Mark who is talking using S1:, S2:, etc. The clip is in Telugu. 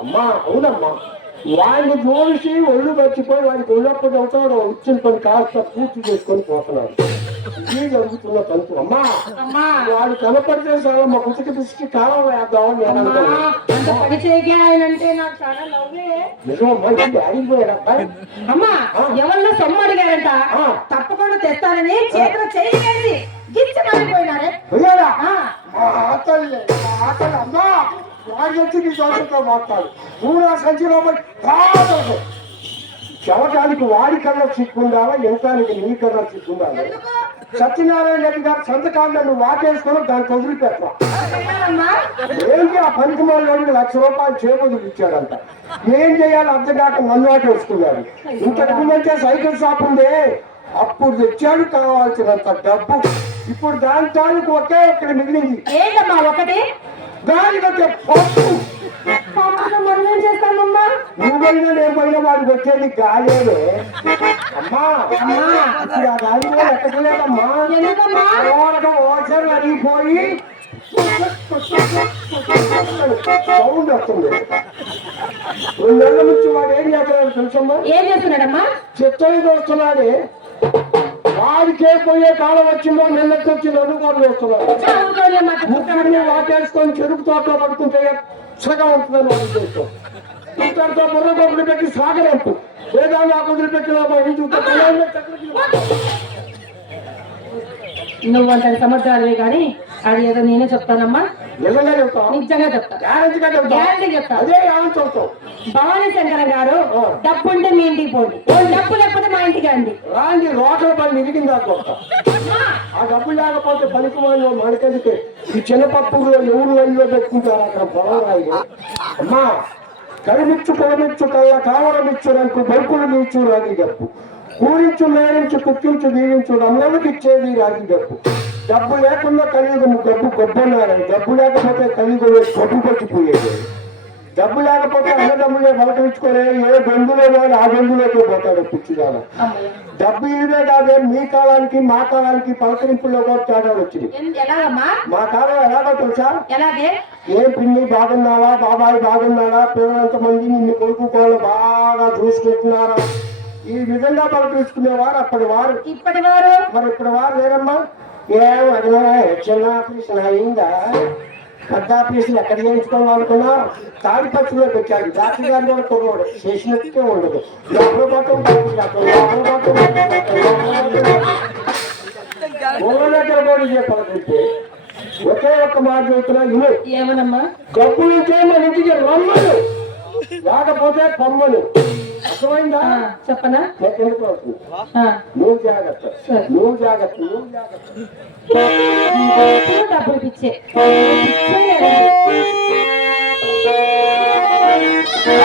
S1: అమ్మా అవునమ్మా. వాడిని చూసి ఒళ్ళు మర్చిపోయి వాడికి ఒళ్ళప్పుడు అవుతాడు ఇచ్చిన పని కాస్త పూర్తి చేసుకొని పోతున్నాడు. ఇది జరుగుతున్న తలుపు. అమ్మా వాడు కనపడితే సార్ మా కుతికి పిసికి కాలం వేద్దామని నేను
S2: అమ్మా, చాలా ఎవరిలో సొమ్ము అడిగారంట. తప్పకుండా తెస్తానని చేతిలో చేయగలిగి గిచ్చి మారిపోయినారే.
S1: అమ్మా నీ చదువుతో మాట్లాడు. నువ్వు నా సంచిలో పడి కాదు. చెవటానికి వాడి కన్నా చిక్కుండాలా ఎంతానికి నీ కన్నా చిక్కుండాలా సత్యనారాయణ రెడ్డి గారి సంతకాన్ని నువ్వు వాటేసుకొని దానికి వదిలిపెట్టా? ఏంటి ఆ పనికి లక్ష రూపాయలు చేపదులు ఇచ్చాడంట? ఏం చేయాలి అర్థం కాక నన్ను వాటేసుకున్నాడు. ఇంతకు ముందే సైకిల్ షాప్ ఉందే. అప్పుడు తెచ్చాడు కావాల్సినంత డబ్బు. ఇప్పుడు దాని తాలూకు ఒకే ఇక్కడ మిగిలింది.
S2: ఏంటమ్మా ఒకటి
S1: పప్పు
S2: పాపను మనం చేస్తామమ్మా
S1: నువ్వైనా నేను పోయిన వాడికి వచ్చేది గాలేనే అమ్మా అమ్మా. ఇప్పుడు ఆ గాలిలో ఎక్కడలేదమ్మా
S2: ఎందుకమ్మా?
S1: ఓసారి అడిగిపోయి సౌండ్ వస్తుంది. రెండు నెలల నుంచి వాడు ఏం చేస్తున్నాడు తెలుసమ్మా?
S2: ఏం చేస్తున్నాడమ్మా?
S1: చిత్తం వస్తున్నాడే. వాడికే పోయే కాలం వచ్చిందో నిన్నకి వచ్చి
S2: చదువుకోలేమ్మా
S1: ముగ్గురిని వాటేసుకొని చెరుకు తోటలో పడుకుంటే సగం ఉంటుందని వాడు ఉద్దేశం ఇంతటితో బుర్ర డబ్బులు పెట్టి సాగరంపు. లేదా నాకు వదిలిపెట్టిన మా ఇంటికి
S2: నువ్వు అంత సమర్థాలే కానీ అది ఏదో నేనే చెప్తానమ్మా.
S1: నిజంగా చెప్తాం
S2: నిజంగా చెప్తా.
S1: గ్యారెంటీగా చెప్తాం
S2: గ్యారంటీ చెప్తా.
S1: అదే ఏమని చెప్తాం
S2: భవానీ శంకర గారు డబ్బు ఉంటే మీ ఇంటికి పోండి. డబ్బు లేకపోతే ఇంటికి రండి
S1: రాండి రోడ్ల పని ఇరిగిందా కొత్త ఆ డబ్బు లేకపోతే పనికి వాళ్ళు మనకెందుకే? ఈ చిన్న పప్పులో ఎవరు అయ్యో పెట్టుకుంటారు అక్కడ పొలం అమ్మా! కరిమిచ్చు కొలమిచ్చు కళ్ళ కావరమిచ్చు నాకు బొక్కులు నీచు రాగి డబ్బు. కూడించు మేరించు కుక్కించు దీవించు రమ్మలకి ఇచ్చేది రాగి డబ్బు. డబ్బు లేకుండా కలియుగము గబ్బు గొప్పన్నారు డబ్బు లేకపోతే కలియుగం గబ్బు పట్టిపోయేది. డబ్బు లేకపోతే అన్నదమ్ములే బలకరించుకొని ఏ గొంతులో కానీ ఆ గొంతులోకి పోతాడు పిచ్చిదాన. డబ్బు ఇదే కాదే మీ కాలానికి మా కాలానికి పలకరింపుల్లో కూడా తేడా వచ్చింది మా కాలం ఎలాగో తెలుసా? ఏ పిన్ని బాగున్నావా? బాబాయ్ బాగున్నాడా? పిల్లలంత మంది నిన్ను కొడుకు కోళ్ళు బాగా చూసుకుంటున్నారా? ఈ విధంగా పలకరించుకునేవారు అప్పటి వారు.
S2: ఇప్పటి వారు?
S1: మరి ఇప్పుడు వారు లేరమ్మా? ఏం అడిగినా చిన్న ఆపరేషన్ అయిందా? పెద్ద ఆపరేషన్ ఎక్కడ చేయించుకోవాలనుకున్నా తాడిపత్రిలో పెట్టాడు. డాక్టర్ గారు కూడా కొన్నాడు చేసినట్టే ఉండదు. లోపల పలకరింపు ఒకే ఒక్క మాట చెబుతున్నా ఇను
S2: ఏమనమ్మా?
S1: డబ్బు నుంచే మన ఇంటికి రమ్మను. లేకపోతే పొమ్మను. అర్థమైందా?
S2: చెప్పనా?
S1: నువ్వు జాగ్రత్త. నువ్వు జాగ్రత్త. నువ్వు జాగ్రత్త.
S2: ఎప్పుడు డబ్బులు పిచ్చే.